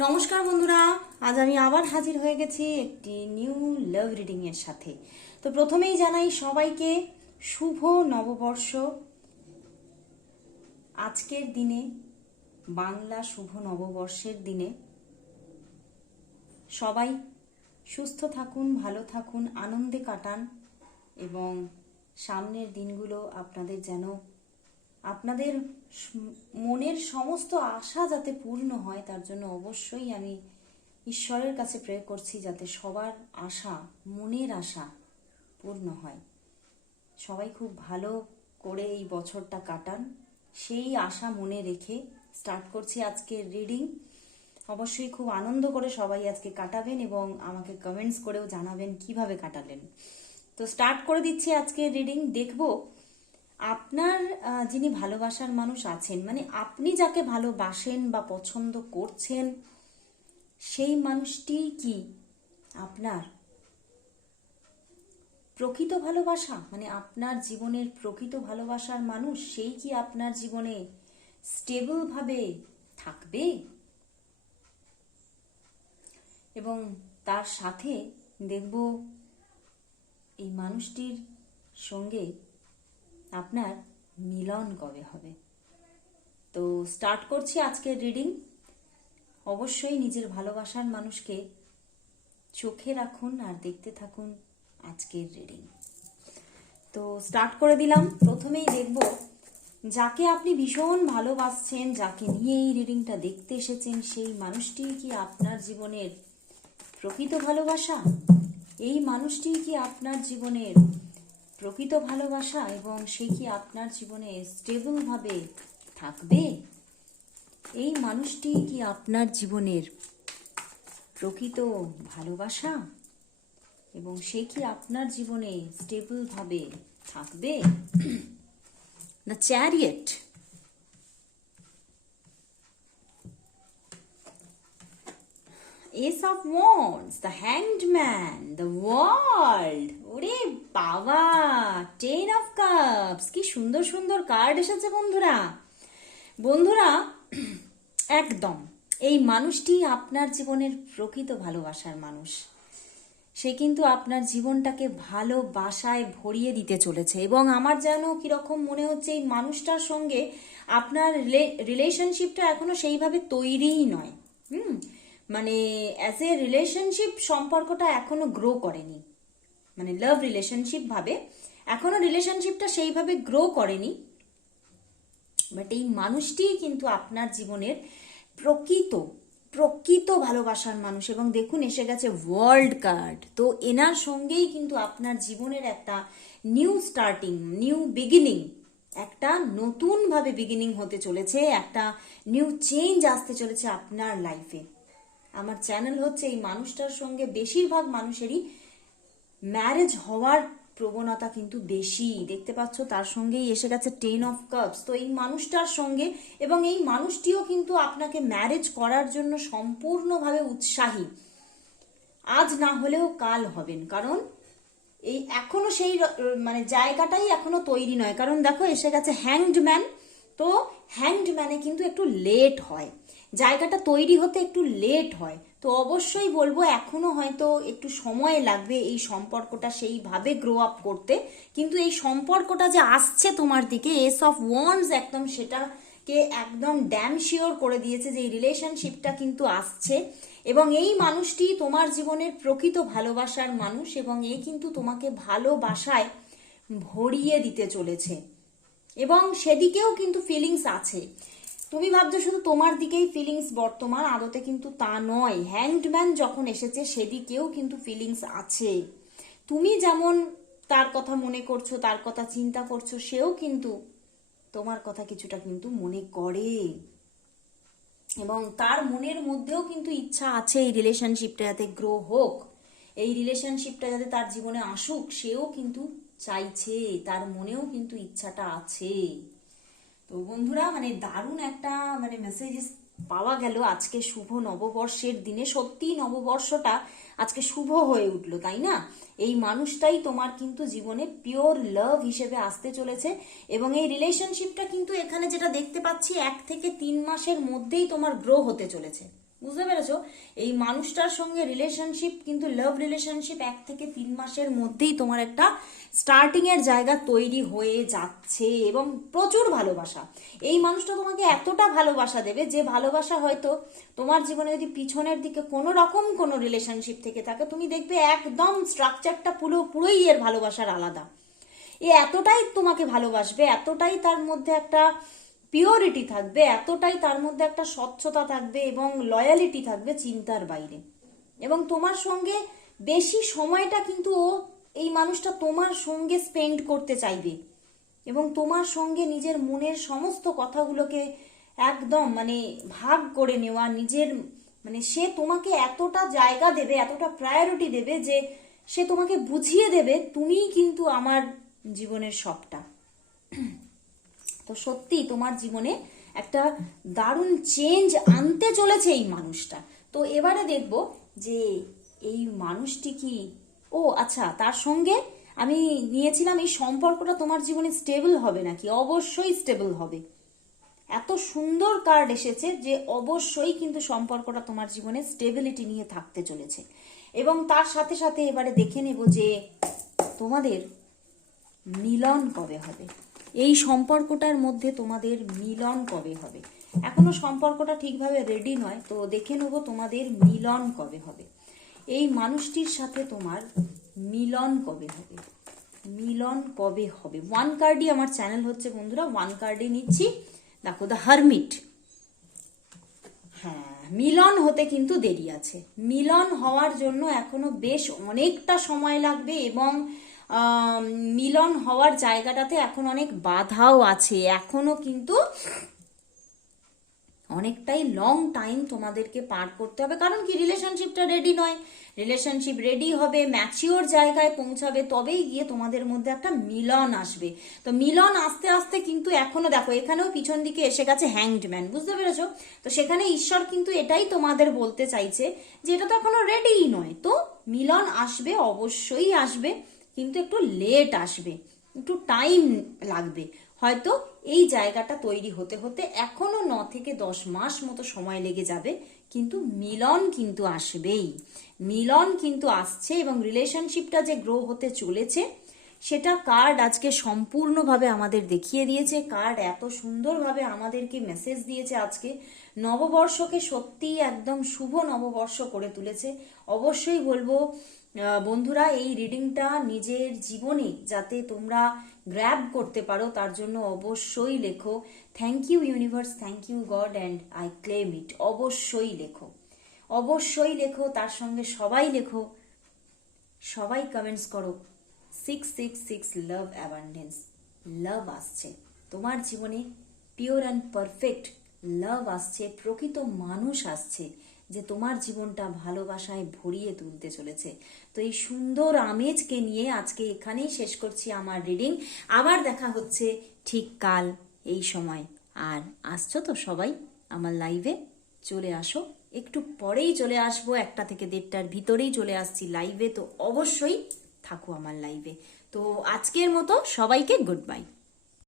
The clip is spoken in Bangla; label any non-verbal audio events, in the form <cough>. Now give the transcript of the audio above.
নমস্কার বন্ধুরা, আজ আমি আবার হাজির হয়ে গেছি একটি নিউ লাভ রিডিং এর সাথে। তো প্রথমেই জানাই সবাইকে শুভ নববর্ষ। আজকের দিনে, বাংলা শুভ নববর্ষের দিনে সবাই সুস্থ থাকুন, ভালো থাকুন, আনন্দে কাটান এবং সামনের দিনগুলো আপনাদের যেন আপনাদের মনের সমস্ত আশা যাতে পূর্ণ হয়, তার জন্য অবশ্যই আমি ঈশ্বরের কাছে প্রে করছি যাতে সবার আশা, মনের আশা পূর্ণ হয়। সবাই খুব ভালো করে এই বছরটা কাটান। সেই আশা মনে রেখে স্টার্ট করছি আজকের রিডিং অবশ্যই খুব আনন্দ করে সবাই আজকে কাটাবেন এবং আমাকে কমেন্টস করেও জানাবেন কীভাবে কাটালেন। তো স্টার্ট করে দিচ্ছি আজকের রিডিং দেখব আপনার যিনি ভালোবাসার মানুষ আছেন মানে আপনি যাকে ভালোবাসেন বা পছন্দ করছেন, সেই মানুষটি কি আপনার প্রকৃত ভালোবাসা? মানে আপনার জীবনের প্রকৃত ভালোবাসার মানুষ, সেই কি আপনার জীবনে স্টেবল ভাবে থাকবে? এবং তার সাথে দেখব এই মানুষটির সঙ্গে আপনার মিলন কবে হবে? তো স্টার্ট করছি আজকের রিডিং অবশ্যই নিজের ভালোবাসার মানুষকে চোখে রাখুন আর দেখতে থাকুন আজকের রিডিং তো স্টার্ট করে দিলাম। প্রথমেই দেখব, যাকে আপনি ভীষণ ভালোবাসছেন, যাকে নিয়ে এই রিডিংটা দেখতে এসেছেন, সেই মানুষটি কি আপনার জীবনের প্রকৃত ভালোবাসা? এই মানুষটি কি আপনার জীবনের প্রকৃত ভালোবাসা এবং সে কি আপনার জীবনে স্টেবল ভাবে থাকবে? এই মানুষটি কি আপনার জীবনের প্রকৃত ভালোবাসা? এবং সে কি আপনার জীবনে স্টেবল ভাবে থাকবে? The chariot is of once the handyman the world ওরে বাবা টেন অফ কাপস কি সুন্দর সুন্দর কার্ড এসেছে বন্ধুরা। বন্ধুরা, <clears throat> একদম। এই মানুষটি আপনার জীবনের প্রকৃত ভালোবাসার মানুষ। সে কিন্তু আপনার জীবনটাকে ভালোবাসায় ভরিয়ে দিতে চলেছে এবং আমার যেন কীরকম মনে হচ্ছে এই মানুষটার সঙ্গে আপনার রিলেশনশিপটা এখনও সেইভাবে তৈরিই নয়। হুম? মানে অ্যাজ এ রিলেশনশিপ সম্পর্কটা এখনও গ্রো করেনি। মানে লাভ রিলেশনশিপ ভাবে, এখনও রিলেশনশিপটা সেইভাবে গ্রো করেনি বাট এই মানুষটিই কিন্তু আপনার জীবনের প্রকৃত প্রকৃত ভালোবাসার মানুষ। এবং দেখুন, এসে গেছে ওয়ার্ল্ড কার্ড তো এনার সঙ্গেই কিন্তু আপনার জীবনের একটা নিউ স্টার্টিং নিউ বিগিনিং একটা নতুনভাবে বিগিনিং হতে চলেছে, একটা নিউ চেঞ্জ আসতে চলেছে আপনার লাইফে আমার চ্যানেল হচ্ছে এই মানুষটার সঙ্গে বেশিরভাগ মানুষেরই ম্যারেজ হওয়ার প্রবণতা কিন্তু বেশি। দেখতে পাচ্ছ, তার সঙ্গেই এসে গেছে টেন অফ কাপস তো এই মানুষটার সঙ্গে এবং এই মানুষটিও কিন্তু আপনাকে ম্যারেজ করার জন্য সম্পূর্ণভাবে উৎসাহী। আজ না হলেও কাল হবেন। কারণ এই এখনও সেই মানে জায়গাটাই এখনও তৈরি নয়। কারণ দেখো, এসে গেছে হ্যাংড ম্যান তো হ্যাংড ম্যানে কিন্তু একটু লেট হয়। জায়গাটা তৈরি হতে একটু লেট হয়। তো অবশ্যই বলব, এখনও হয়তো একটু সময় লাগবে এই সম্পর্কটা সেইভাবে গ্রো আপ করতে। কিন্তু এই সম্পর্কটা যে আসছে তোমার দিকে এস অফ ওয়ান্স একদম সেটাকে একদম ড্যাম শিওর করে দিয়েছে যে এই রিলেশনশিপটা কিন্তু আসছে। এবং এই মানুষটি তোমার জীবনের প্রকৃত ভালোবাসার মানুষ এবং এ কিন্তু তোমাকে ভালোবাসায় ভরিয়ে দিতে চলেছে। এবং সেদিকেও কিন্তু ফিলিংস আছে। তুমি ভাবছ শুধু তোমার দিকেই ফিলিংস বর্তমান, আদতে কিন্তু তা নয়। হ্যান্ডম্যান যখন এসেছে, সেদিকেও কিন্তু ফিলিংস আছে। তুমি যেমন তার কথা মনে করছ, তার কথা চিন্তা করছ, সেও কিন্তু তোমার কথা কিছুটা কিন্তু মনে করে। এবং তার মনের মধ্যেও কিন্তু ইচ্ছা আছে এই রিলেশনশিপটা যাতে গ্রো হোক। এই রিলেশনশিপটা যাতে তার জীবনে আসুক, সেও কিন্তু চাইছে, তার মনেও কিন্তু ইচ্ছাটা আছে। তো বন্ধুরা মানে দারুণ একটা মানে মেসেজ পাওয়া গেল আজকে শুভ নববর্ষের দিনে। সত্যি নববর্ষটা আজকে শুভ হয়ে উঠল, তাই না? এই মানুষটাই তোমার কিন্তু জীবনে পিওর লাভ হিসেবে আসতে চলেছে এবং এই রিলেশনশিপটা কিন্তু এখানে যেটা দেখতে পাচ্ছি, এক থেকে তিন মাসের মধ্যেই তোমার গ্রো হতে চলেছে। বুঝতে পেরেছ? এই মানুষটার সঙ্গে রিলেশনশিপ কিন্তু লাভ রিলেশনশিপ এক থেকে তিন মাসের মধ্যেই তোমার একটা স্টার্টিং এর জায়গা তৈরি হয়ে যাচ্ছে এবং প্রচুর ভালোবাসা। এই মানুষটা তোমাকে এতটা ভালোবাসা দেবে যে ভালোবাসা হয়তো তোমার জীবনে যদি পিছনের দিকে কোনো রকম কোনো রিলেশনশিপ থেকে থাকে, তুমি দেখবে একদম স্ট্রাকচারটা পুরো, পুরোই এর ভালোবাসার আলাদা। এ এতটাই তোমাকে ভালোবাসবে, এতটাই তার মধ্যে একটা পিওরিটি থাকবে, এতটাই তার মধ্যে একটা স্বচ্ছতা থাকবে এবং লয়ালিটি থাকবে চিন্তার বাইরে। এবং তোমার সঙ্গে বেশি সময়টা কিন্তু ও এই মানুষটা তোমার সঙ্গে স্পেন্ড করতে চাইবে। এবং তোমার সঙ্গে নিজের মনের সমস্ত কথাগুলোকে একদম মানে ভাগ করে নেওয়া, নিজের মানে সে তোমাকে এতটা জায়গা দেবে, এতটা প্রায়োরিটি দেবে যে সে তোমাকে বুঝিয়ে দেবে, তুমিই কিন্তু আমার জীবনের সবটা। তো সত্যি তোমার জীবনে একটা দারুণ চেঞ্জ আনতে চলেছে এই মানুষটা। তো এবারে দেখব যে এই মানুষটি কি? ও আচ্ছা তার সঙ্গে আমি নিয়েছিলাম এই সম্পর্কটা তোমার জীবনে স্টেবল হবে নাকি? অবশ্যই স্টেবল হবে। এত সুন্দর কার্ড এসেছে যে অবশ্যই কিন্তু সম্পর্কটা তোমার জীবনে স্টেবিলিটি নিয়ে থাকতে চলেছে। এবং তার সাথে সাথে এবারে দেখে নেব যে তোমাদের মিলন কবে হবে? এই সম্পর্কটার মধ্যে তোমাদের মিলন কবে হবে? এখনও সম্পর্কটা ঠিকভাবে রেডি নয়, তো দেখে নেব তোমাদের মিলন কবে হবে। এই মানুষটির সাথে তোমার মিলন কবে হবে? মিলন কবে হবে? ওয়ান কার্ডই আমার চ্যানেল হচ্ছে বন্ধুরা ওয়ান কার্ডই নিচ্ছি। দেখো দ্য হারমিট হ্যাঁ মিলন হতে কিন্তু দেরি আছে। মিলন হওয়ার জন্য এখনও বেশ অনেকটা সময় লাগবে এবং মিলন হওয়ার জায়গাটাতে এখন অনেক বাধাও আছে। এখনও কিন্তু অনেকটাই লং টাইম তোমাদেরকে পার করতে হবে। কারণ কি? রিলেশনশিপটা রেডি নয়। রিলেশনশিপ রেডি হবে ম্যাচিওর জায়গায় পৌঁছাবে, তবেই গিয়ে তোমাদের মধ্যে একটা মিলন আসবে। তো মিলন আস্তে আস্তে কিন্তু এখনও দেখো, এখানেও পিছন দিকে এসে গেছে হ্যাংডম্যান বুঝতে পেরেছ? তো সেখানে ঈশ্বর কিন্তু এটাই তোমাদের বলতে চাইছে যে এটা তো এখনও রেডিই নয়। তো মিলন আসবে, অবশ্যই আসবে। কিন্তু একটু লেট আসবে, একটু টাইম লাগবে। হয়তো এই জায়গাটা তৈরি হতে হতে এখনও ন থেকে দশ মাস মতো সময় লেগে যাবে, কিন্তু মিলন কিন্তু আসবেই। মিলন কিন্তু আসছে এবং রিলেশনশিপটা যে গ্রো হতে চলেছে, সেটা কার্ড আজকে সম্পূর্ণভাবে আমাদের দেখিয়ে দিয়েছে। কার্ড এত সুন্দরভাবে আমাদেরকে মেসেজ দিয়েছে আজকে। নববর্ষকে সত্যি একদম শুভ নববর্ষ করে তুলেছে। অবশ্যই বলব বন্ধুরা, এই রিডিংটা নিজের জীবনে যাতে তোমরা গ্র্যাব করতে পারো, তার জন্য অবশ্যই লেখো thank you universe thank you God and I claim it অবশ্যই লেখো। অবশ্যই লেখো, তার সঙ্গে সবাই লেখো। সবাই কমেন্টস করো। Six six six love abundance love আসছে। তোমার জীবনে পিওর অ্যান্ড পারফেক্ট লাভ আসছে, প্রকৃত মানুষ আসছে। যে তোমার জীবনটা ভালোবাসায় ভরিয়ে তুলতে চলেছে। তো এই সুন্দর আমেজকে নিয়ে আজকে এখানেই শেষ করছি আমার রিডিং। আবার দেখা হচ্ছে ঠিক কাল এই সময়। আর আসছো তো সবাই আমার লাইভে চলে আসো। একটু পরেই চলে আসব, একটা থেকে দেড়টার ভিতরেই চলে আসছি লাইভে তো অবশ্যই থাকো আমার লাইভে তো আজকের মতো সবাইকে গুড বাই